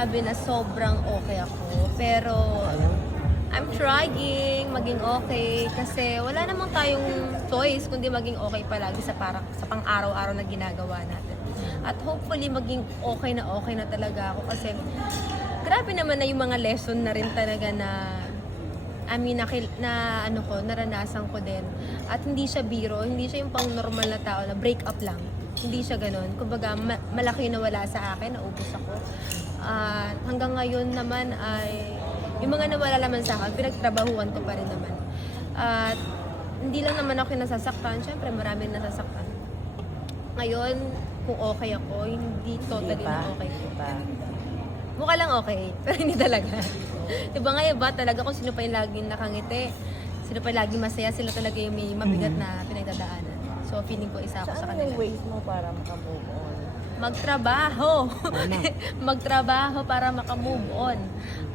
masabi na sobrang okay ako. Pero I'm trying maging okay kasi wala namang tayong choice kundi maging okay palagi sa pang-araw-araw na ginagawa natin. At hopefully maging okay na talaga ako kasi grabe naman na yung mga lesson na rin talaga na naranasan ko din. At hindi siya biro, hindi siya yung pang normal na tao na break up lang. Hindi siya ganun. Kumbaga, malaki na wala sa akin, naubos ako. Hanggang ngayon naman ay, yung mga nawala naman sa akin, pinagtrabahuan ko pa rin naman. At hindi lang naman ako nasasaktan, syempre maraming nasasaktan. Ngayon, kung okay ako, hindi totally na okay ko. Mukha lang okay, pero hindi talaga. Diba nga ba talaga kung sino pa yung laging nakangiti, sino pa yung laging masaya, sila talaga yung may mabigat na pinagdadaanan. So feeling ko isa ako sa kanila. Saan yung ways mo para makamove on? Magtrabaho. Magtrabaho para makamove on.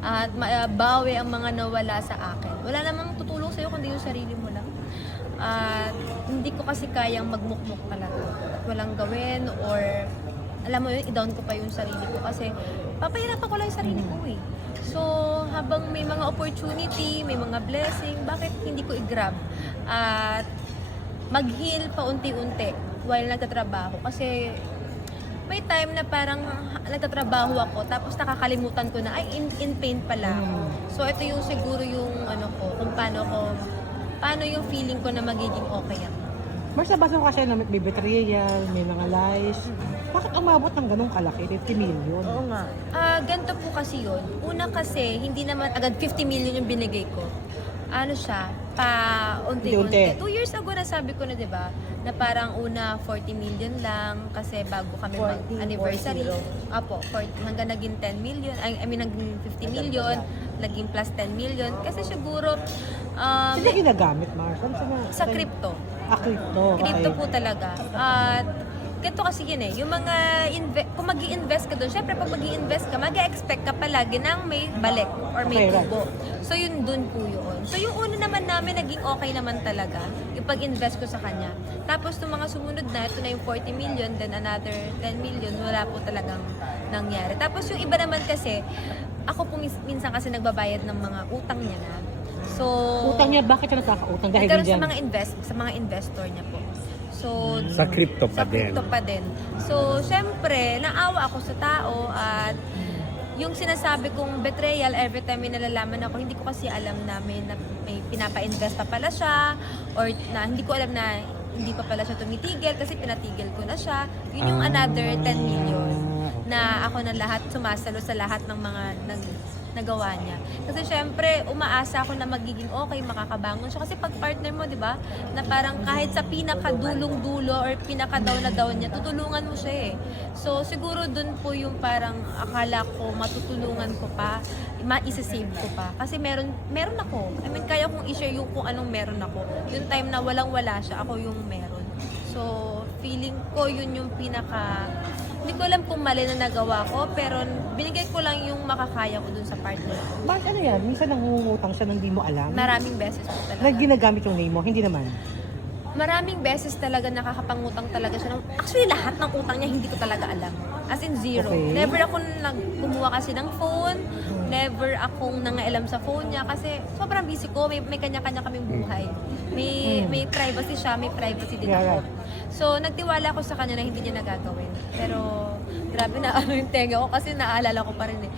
At mabawi ang mga nawala sa akin. Wala namang tutulong sa'yo kundi yung sarili mo lang. At hindi ko kasi kayang magmukmuk talaga. At walang gawin or alam mo yun, i-down ko pa yung sarili ko kasi papahirapan ko lang yung sarili ko eh. So, habang may mga opportunity, may mga blessing, bakit hindi ko i-grab? At mag-heal pa unti-unti while nagtatrabaho. Kasi may time na parang nagtatrabaho ako tapos nakakalimutan ko na ay in pain pala ako. So, ito yung siguro yung kung paano yung feeling ko na magiging okay ako. Mas nabasa ko kasi na may betrayal, may mga lies. Bakit umabot ng ganong kalaki? 50 million? Oo nga. Ganito po kasi yun. Una kasi, hindi naman agad 50 million yung binigay ko. Ano siya, unti-unti. 2 years ago na sabi ko na, di ba, na parang una 40 million lang kasi bago kami 40, anniversary. 40. Apo, hanggang naging 10 million, naging 50 million, naging plus 10 million. Kasi siguro, Sila ginagamit, Mars? sa crypto. Crypto. Crypto po talaga. At ganito kasi yun eh, yung mga kung mag-i-invest ka doon, syempre pag mag-i-invest ka, mag-expect ka palagi ng may balik or may tubo. So yun doon po yun. So yung una naman namin, naging okay naman talaga yung pag-invest ko sa kanya. Tapos yung mga sumunod na, ito na yung 40 million, then another 10 million, wala po talagang nangyari. Tapos yung iba naman kasi, ako po minsan kasi nagbabayad ng mga utang niya na. So, Utang niya, bakit siya nakaka-utang? Dahil nagkaroon din sa mga investor niya po. So, Sa crypto pa sa crypto pa din. So, syempre, naawa ako sa tao at yung sinasabi kong betrayal, every time may nalalaman ako, hindi ko kasi alam na may pinapa-invest pa pala siya or na hindi ko alam na hindi pa pala siya tumitigil kasi pinatigil ko na siya. Yun yung another 10 million na ako na lahat sumasalo sa lahat ng mga nagawa niya. Kasi syempre, umaasa ako na magiging okay, makakabangon siya. Kasi pag partner mo, di ba, na parang kahit sa pinakadulong-dulo or pinaka-down na down niya, tutulungan mo siya eh. So, siguro dun po yung parang akala ko matutulungan ko pa, ma-isa-save ko pa. Kasi meron ako. I mean, kaya kong i-share yung kung anong meron ako. Yung time na walang-wala siya, ako yung meron. So, feeling ko yun yung hindi ko alam kung mali na nagawa ko, pero binigay ko lang yung makakaya ko dun sa partner. Bakit ano yan? Minsan nangungutang siya nang di mo alam? Maraming beses po talaga. Ginagamit yung name mo? Hindi naman. Maraming beses talaga nakakapangutang talaga siya. Actually, lahat ng utang niya hindi ko talaga alam. As in zero. Okay. Never ako kumuha kasi ng phone. Never akong nangailam sa phone niya kasi sobrang busy ko. May kanya-kanya kaming buhay. May privacy siya, may privacy din ako. So, nagtiwala ako sa kanya na hindi niya nagagawin. Pero, grabe na yung tenga ko kasi naalala ko pa rin eh.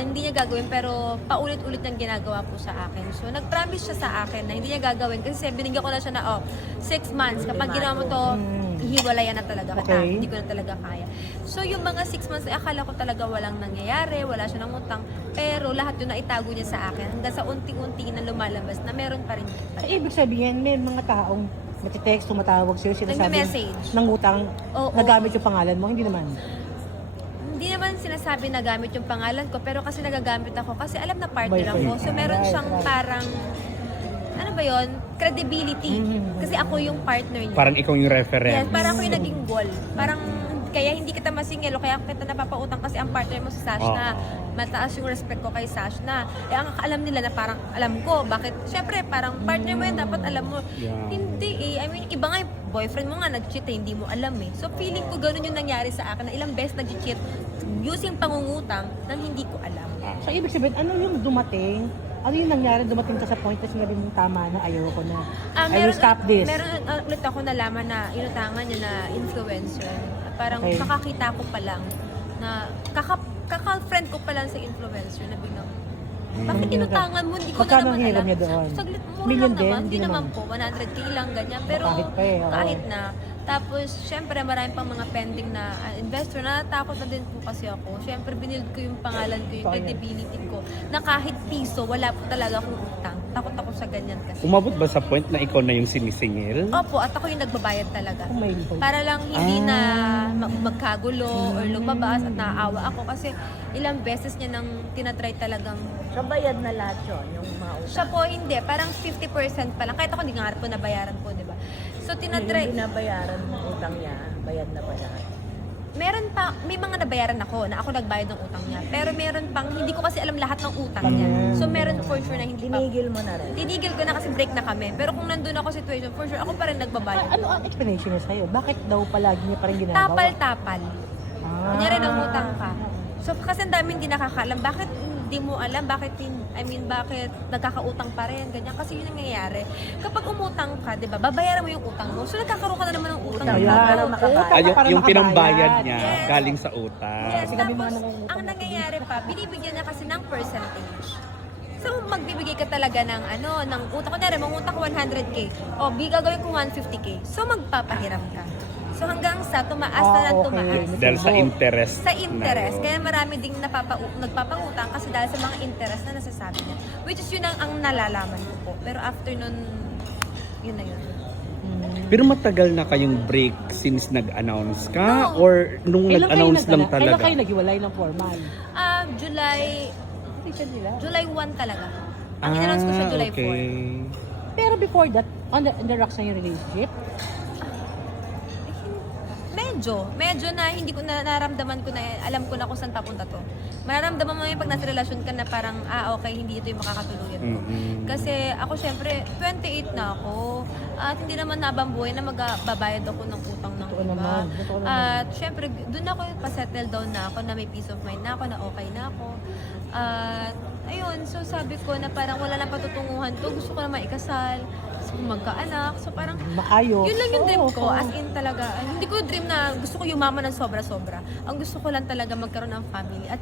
Hindi niya gagawin pero paulit-ulit niyang ginagawa po sa akin. So, nag-promise siya sa akin na hindi niya gagawin kasi binigyan ko na siya na 6 months. Kapag ginawa mo to, hiwalayan na talaga kita. Okay. Hindi ko na talaga kaya. So, yung mga 6 months, akala ko talaga walang nangyayari, wala siya ng utang. Pero lahat yun na itago niya sa akin hanggang sa unti-unti na lumalabas na meron pa rin. So, ibig sabihin, may mga taong nagtitext, tumatawag sa'yo, sinasabi Nagme-message. ng utang, Oo. nagamit yung pangalan mo, hindi naman. Hindi naman sinasabi na gamit yung pangalan ko, pero kasi nagagamit ako kasi alam na partner Boyfriend. ako. So meron siyang parang, ano ba yon, credibility. Kasi ako yung partner niya. Parang ikaw yung reference. Yes, parang ako yung naging goal. Parang kaya hindi kita masingil o kaya kita napapautang kasi ang partner mo si Sash na. Mataas yung respect ko kay Sash na. Eh, ang alam nila na parang alam ko, bakit? Syempre, parang partner mo yan, dapat alam mo. Yeah. Hindi eh. I mean, iba nga yung boyfriend mo nga nag-cheat eh, hindi mo alam eh. So, feeling ko ganun yung nangyari sa akin na ilang beses nag-cheat using pangungutang nang hindi ko alam. So, ibig sabihin, ano yung dumating? Ano yung nangyari dumating ka sa point na sinabi mong tama na ayoko na? I will stop this. Meron ulit ako nalaman na inutangan niya na influencer. Parang Okay. kakakita ko pa lang na kaka-friend ko pa lang sa influencer na biglang bakit inutangan mo? Hindi ko na Magkano naman hiniram alam. niya doon? Saglit mo Million lang din? naman. Hindi Hindi naman naman. po. 100k lang ganyan. Pero Kahit pa eh, oo. kahit na. Tapos, syempre, marami pang mga pending na investor. Natakot na din po kasi ako. Syempre, binild ko yung pangalan ko, yung Sayang. credibility ko. Na kahit piso, wala po talaga akong utang. Takot ako sa ganyan kasi. Umabot ba sa point na ikaw na yung sinisingil? Opo, at ako yung nagbabayad talaga. Kung may loob. Para lang hindi na Ah. magkagulo or lumabas at naaawa ako kasi ilang beses niya nang tinatry talagang So, bayad na lahat yun, yung mga utang. siya po hindi, parang 50% pa lang. Kahit ako hindi nga po nabayaran po, di ba? So Yung tinatry, binabayaran ng utang niya, bayad na ba lahat? meron pa, may mga nabayaran ako na ako nagbayad ng utang niya. Pero meron pang, hindi ko kasi alam lahat ng utang niya. So meron for sure na hindi pa. Tinigil mo na rin. Tinigil ko na kasi break na kami. Pero kung nandun ako situation, for sure ako pa rin nagbabayad. Ano ang explanation niya sa'yo? Bakit daw palagi niya pa rin ginagawa? Tapal-tapal. Ah. Kunyari nangutang ka. So kasi ang dami hindi nakakaalam. Bakit hindi mo alam? Bakit nagkakautang pa rin? Ganyan. Kasi yun ang nangyayari. Kapag umutang ka, di ba, babayaran mo yung utang mo. So nagkakaroon ka na naman ng utang. Ayan. Para Oo, makabayad. utang Ay, ka para yung makabayad. pinambayad niya Yes. galing sa utang. Yes, Kasi kami mga tapos nangungutang ang na nangyayari pa, binibigyan niya kasi ng percentage. So, magbibigay ka talaga ng ng utang. Kunyari, mangutang ko 100k. O, gagawin ko 150k. So, magpapahiram ka. So, hanggang sa tumaas na lang okay. tumaas. Dahil sa interest. Sa interest. na yun. Kaya marami ding nagpapangutang kasi dahil sa mga interest na nasasabi niya. Which is yun ang nalalaman ko po. Pero after nun, yun na yun. Pero matagal na kayong break since nag-announce ka? No. Or nung Kailan kayo nag-announce lang Kailan talaga? kayo naghiwalay ng formal? July 1 talaga. Ang in-announce ko siya July 4. okay. Pero before that, on the rocks na yung relationship? Medyo na hindi ko na naramdaman ko na alam ko na kung saan papunta to. Mararamdaman mo yung pag nasa relasyon ka na parang okay, hindi ito yung makakatuluyan ko. Mm-mm. Kasi ako syempre 28 na ako at hindi naman nabambuhay na magbabayad ako ng utang ng Totoo iba. naman, totoo naman. At syempre doon ako pa-settle down na ako na may peace of mind na ako na okay na ako. At ayun, so sabi ko na parang wala na patutunguhan to. Gusto ko na maikasal, gusto ko magkaanak. So parang Maayos. yun lang yung dream Oo, ko. oo. As in talaga, hindi ko dream na gusto ko yumaman ng sobra-sobra. Ang gusto ko lang talaga magkaroon ng family. At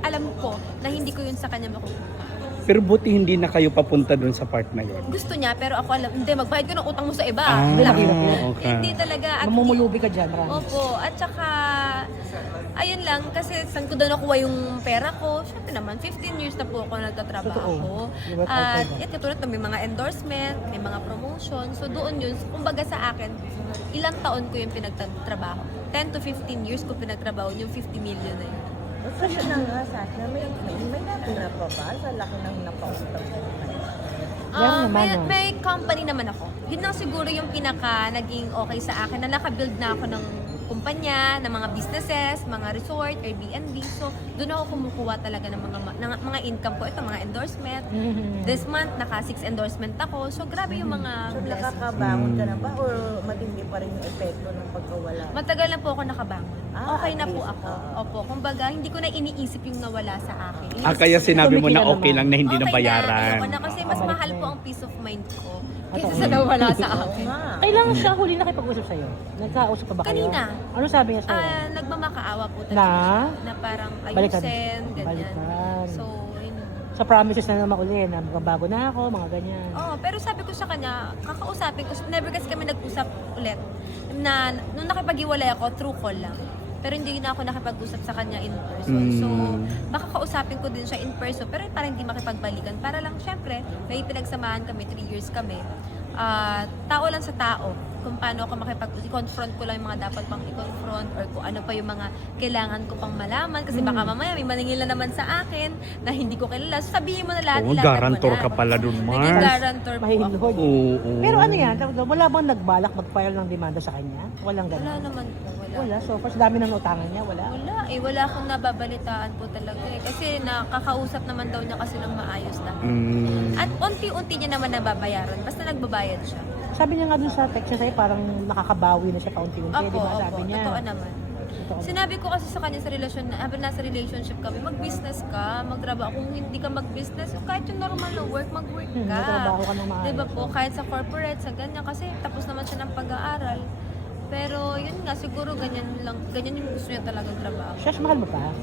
alam ko na hindi ko yun sa kanya makukuha. Pero buti hindi na kayo papunta dun sa part na yun. Gusto niya, pero ako alam, hindi, magbayad ko ng utang mo sa iba. Ah, Wala. okay. Hindi talaga. At Mamumulubi ka dyan, Ran. Opo. At saka, ayun lang, kasi saan ko doon nakuha yung pera ko? Siyempre naman, 15 years na po ako nagtatrabaho. Totoo. You work At hard for that. ito katulad na may mga endorsement, may mga promotion. So doon yun, kumbaga sa akin, ilang taon ko yung pinagtatrabaho. 10 to 15 years ko pinagtrabaho yung 50 million na yun. So, yun na nga, Sasha, may natira pa ba sa laki ng napautang mo? Yan naman, May company naman ako. Yun lang siguro yung pinaka naging okay sa akin na nakabuild na ako ng kumpanya, ng mga businesses, mga resort, Airbnb. So, doon ako kumukuha talaga ng mga income ko. Ito, mga endorsement. Mhm. This month, naka 6 endorsement ako. So, grabe yung mga So, blessings. nakakabangon ka na ba? Or matindi pa rin yung epekto ng pagkawala? Matagal na po ako nakabangon. Ah, Okay na at po least, ako. ah. Opo, kumbaga, hindi ko na iniisip yung nawala sa akin. Kaya sinabi mo na Kumikita okay naman. lang na hindi Okay nabayaran. ayoko na kasi mas Ah. mahal po ang peace of mind ko kaysa Totoo. sa nawala sa Oo akin. nga. Kailan siya huli nakipag-usap sa'yo? Nagkausap pa ba kayo? Kanina. Ano sabi niya sa'yo? Nagmamakaawa po talaga Na? siya, na parang Balikan. ayusin, ganyan. Balikan. So, yun. Sa promises na naman uli na magbabago na ako, mga ganyan. Oh, pero sabi ko sa kanya, kakausapin ko, never kasi kami nag-usap ulit. Na, nung nakipag-iwalay ako, through call lang. Pero hindi na ako nakipag-usap sa kanya in person. So, baka kausapin ko din siya in person, pero parang hindi makipagbalikan. Para lang, syempre, may pinagsamahan kami, 3 years kami. Tao lang sa tao. Kung paano ako i-confront ko lang yung mga dapat pang i-confront or kung ano pa yung mga kailangan ko pang malaman. Kasi baka mamaya may maningil na naman sa akin na hindi ko kilala. So, sabihin mo na lahat. Oo, ilatag mo guarantor na. ka pala dun, Naging Mars. guarantor po ako. Mahihilhod. Oo. Pero ano yan? Wala bang nagbalak mag-file ng demanda sa kanya? Walang Wala ganun. naman po. Wala. Wala, so far sa dami ng utangan niya, wala. Wala eh, wala akong nababalitaan po talaga eh. Kasi nakakausap naman daw niya kasi ng maayos na. At unti-unti niya naman nababayaran, basta nagbabayad siya. Sabi niya nga dun sa text niya sa'yo, parang nakakabawi na siya paunti-unti, Opo, di ba? Sabi niya. totoo naman. Totoo. Sinabi ko kasi sa kanya sa relasyon, habang nasa relationship kami, mag-business ka, magtrabaho. Kung hindi ka mag-business, kahit yung normal na work, mag-work ka. Magtrabaho ka ng maayos. Diba po, kahit sa corporate, sa ganyan, kasi tapos naman siya ng pag-aaral. Pero yun nga, siguro ganyan yung gusto niya talagang trabaho. Siya, mahal mo pa?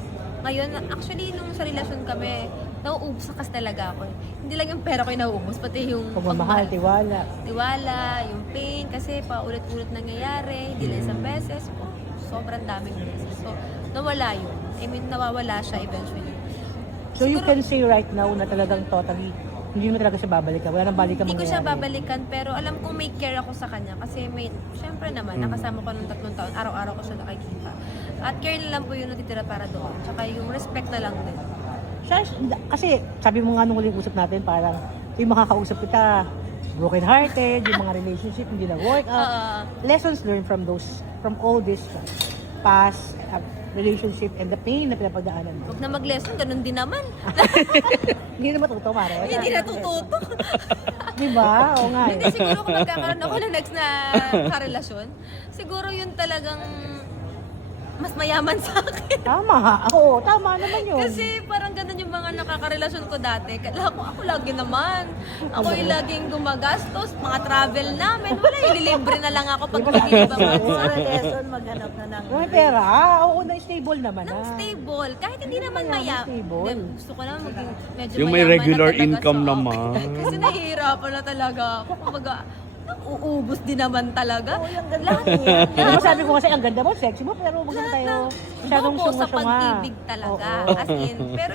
Ngayon, actually, nung sa relasyon kami, nauubos na kasi talaga ako. Hindi lang yung pera ko yung nauubos, pati yung Pagmamahal, tiwala. tiwala, yung pain, kasi paulit-ulit nangyayari, hindi lang isang beses, sobrang daming beses. So, nawala yun. I mean, nawawala siya eventually. So you can say right now na talagang totally, hindi mo talaga siya babalikan. Wala nang balikan Hindi ko siya mangyayari. babalikan, pero alam kong may care ako sa kanya. Kasi may, syempre naman, nakasama ko nung 3 taon, araw-araw ko siya nakikita. At care na lang po yung natitira para doon. Tsaka yung respect na lang din. Siya, kasi sabi mo nga nung huling usap natin, parang yung makakausap kita, broken hearted, yung mga relationship hindi na-work out. Lessons learned from all this past relationship and the pain na pinapagdaanan mo. Huwag na mag-lesson, ganun din naman. Hindi na matuto, Mare. Hindi natututo. Di ba? Oo nga eh. Hindi, siguro kung magkakaroon ako ng next na karelasyon, siguro yun talagang mas mayaman sa akin. Tama. Oo, tama naman yun. Kasi parang ganun yung mga nakakarelasyon ko dati. Kala ko, ako lagi naman. Ako yung laging gumagastos, mga travel namin. Wala, ililibre na lang ako pag may ibang Siguro lesson, maghanap na ng... May pera. Oo, na stable naman. Nang stable, kahit hindi naman mayaman. stable. Gusto ko naman maging medyo Yung may mayaman regular na talaga income sa naman. akin. Kasi nahihirapan na talaga ako. Kumbaga, uubos din naman talaga. Oo, yung ganda niya. Diba sabi ko kasi ang ganda mo, sexy mo, pero maganda tayo. Masyadong Bobo sa sunga-sunga. pag-ibig talaga. Oo. As in, pero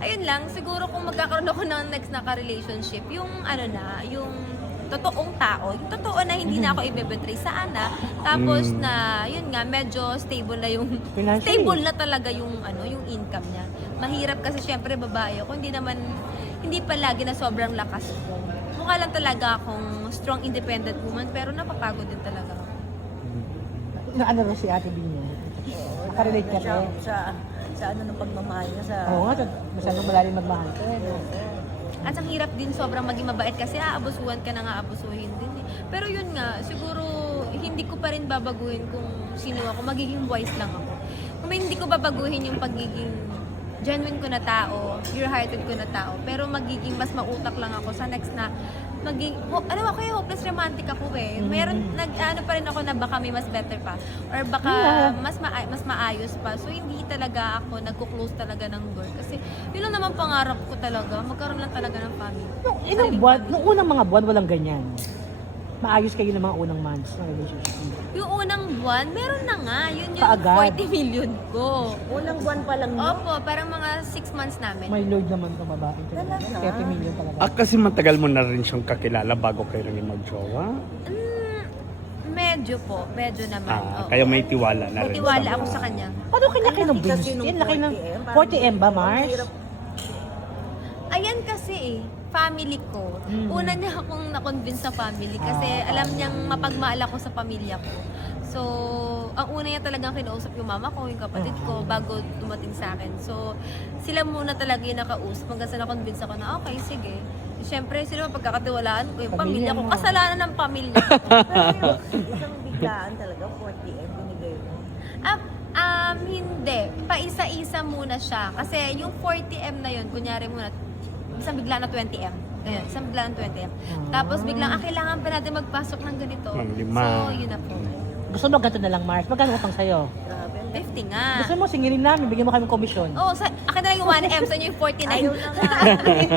ayun lang, siguro kung magkakaroon ako ng next na ka-relationship, yung ano na, yung totoong tao, yung totoo na hindi na ako ibebetray sana. Tapos na, yun nga, medyo stable na yung, Financially. stable na talaga yung, ano, yung income niya. Mahirap kasi syempre babae ako, hindi pa lagi na sobrang lakas ko. Mukha lang talaga akong strong independent woman, pero napapagod din talaga ako. Na ano rin si Ate Bino. Nakarelate ka Siya, rin. sa ano ng pagmamahal niya sa... Oo nga, masyadong malalim magmahal ko. At ang hirap din sobrang maging mabait kasi aabusuhan ka na nga abusuhin din eh. Pero yun nga, siguro hindi ko pa rin babaguhin kung sino ako, magiging wise lang ako. Kung hindi ko babaguhin yung pagiging genuine ko na tao, pure-hearted ko na tao, pero magiging mas mautak lang ako sa next na maging, ako yung hopeless romantic ako eh. Meron, ano pa rin ako na baka may mas better pa. Or baka mas maayos pa. So, hindi talaga ako nagko-close talaga ng door. Kasi, yun lang naman pangarap ko talaga. Magkaroon lang talaga ng family. Nung unang mga buwan, walang ganyan. Maayos kayo ng mga unang months ng relationship. Yung unang buwan, meron na nga. Yun yung Kaagad. 40 million ko. Unang buwan pa lang yun. Opo, parang mga 6 months namin. My lord naman itong babae. Talaga? 30 million talaga. Kasi matagal mo na rin siyang kakilala bago kayo naging magjowa. Medyo po, medyo naman. Oo. Kaya may tiwala na rin. May tiwala ako sa kanya. Paano kanya ng Laki kasi bilis? nung Yan, laki ng 40M. 40M ba, Mars? Ayan kasi family ko. Una niya akong na-convince sa family kasi alam niyang mapagmahal ako sa pamilya ko. So, ang una niya talagang kinausap yung mama ko, yung kapatid ko, bago dumating sa akin. So, sila muna talaga yung nakausap hanggang sa na-convince ako na okay, sige. Siyempre, sila mapagkakatiwalaan ko yung pamilya ko. Kasalanan ng pamilya ko. Pero isang biglaan talaga, 40M, binigay mo. Hindi. Paisa-isa muna siya. Kasi yung 40M na yun, kunyari muna, isang bigla na 20M. Ganyan, isang bigla na 20M. Tapos biglang, kailangan pa natin magpasok ng ganito. Ng 5. So, yun na po. Gusto mo ganito na lang, Mars? Magkano utang sa'yo? Grabe. 50 nga. Gusto mo, singilin namin, bigyan mo kami komisyon. Oo, akin na lang yung 1M, sa inyo yung 49. Ayaw na nga.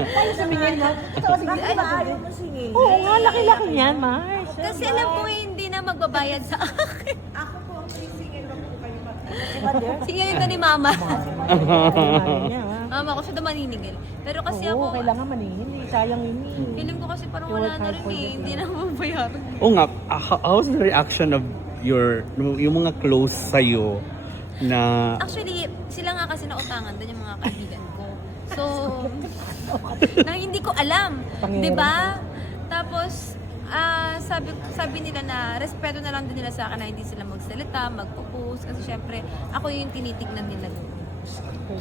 Tayo sumingil na. Bakit ba ayaw mo singilin? Oo nga, laki-laki niyan, Mars. Kasi alam ko hindi na magbabayad sa akin. Ako po ang sisingil lang po kayo. Si Mother? Sige, ito ni Mama. Niya, ha? Mama ko siya daw maniningil. Pero kasi Oo, ako, kailangan maningin. Sayang yun eh. feeling ko kasi parang You wala work na hard rin for eh. this Hindi now. na mabayaran. Oo nga, how's the reaction of yung mga close sa'yo na Actually, sila nga kasi nautangan din yung mga kaibigan ko. So, na hindi ko alam. Pangyayari. 'Di ba? Tapos, sabi nila na respeto na lang din nila sa akin na hindi sila magsalita, close kasi syempre ako yung tinitignan nila. Okay.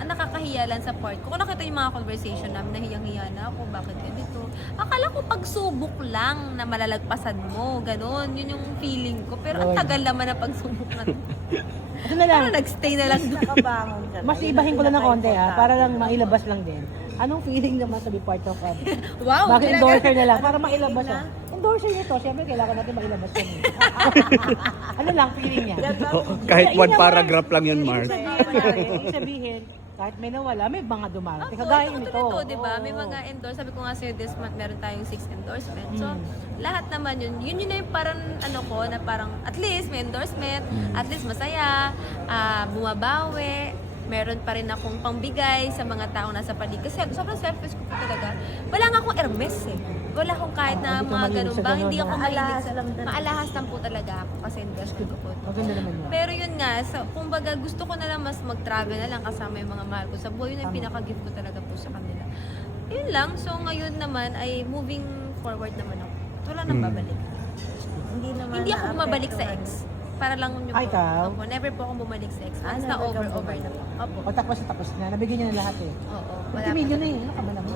Nakakahiya lang sa part ko. Kung nakita yung mga conversation namin, nahiyang-hiya na ako, bakit ganito? Akala ko pagsubok lang na malalagpasan mo, ganun. Yun yung feeling ko. Pero ang Lord. tagal naman na pagsubok na. Ito na lang. Parang nagstay na lang doon. Nakabangon ka. Mas ibahin ko lang ng konti para lang mailabas lang din. Anong feeling naman to be part of Wow! Bakit talaga. endorser na lang? Para mailabas siya. Endorser nito, siyempre kailangan natin mailabas yan. Ano lang, feeling niya. Kahit Yun one naman. paragraph lang yun, Mars. Ibig sabihin, kahit may nawala, may mga dumarating. Kagaya nito. Ito, di ba? May Oo. mga endorse. Sabi ko nga sa'yo, this month meron tayong 6 endorsement. So, Mm. lahat naman yun na yung parang ano ko, na parang at least may endorsement, at least masaya, bumabawi, meron pa rin akong pangbigay sa mga taong nasa paligid. Kasi sobrang selfish ko po talaga. Wala nga akong Hermes eh. Wala akong kahit na Hindi ka mga mahilig ganun sa ba. ganun, Hindi ako no? mahilig Maalahas sa... lang talaga. Maalahas lang po talaga ako kasi endorsement ko po. Maganda naman yun. Pero yun nga, kumbaga gusto ko na lang mas mag-travel na lang kasama yung mga mahal ko sa buhay. Yun ang pinaka-gift ko talaga po sa kanila. Yun lang. So ngayon naman ay moving forward naman ako. Wala nang babalik. Hindi naman Hindi ako bumabalik sa naapektuhan. ex. Para lang yung Ay, ikaw? Opo, never po akong bumalik sa ex. Ah, Once na never over kang na po. Opo. O tapos na. Nabigyan niya na lahat eh. Oo. Wala Timilyo na eh. Ano ka ba naman?